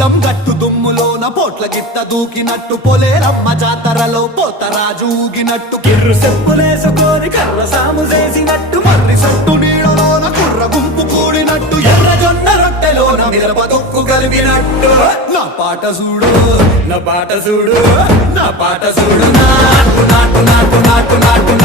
పొలం గట్టు దుమ్ములోన పోట్ల గిత్త దూకినట్టు పొలేరమ్మ జాతరలో పోతరాజు ఊగినట్టు కిర్రు చెప్పులేసుకొని కర్ర సాము చేసినట్టు మర్రి సొట్టు నీడలోన కుర్ర గుంపు కూడినట్టు ఎర్ర జొన్న రొట్టెలోన మిరప తొక్కు కలిపినట్టు నా పాట చూడు నా పాట చూడు నా పాట చూడు నాటు నాటు నాటు నాటు నాటు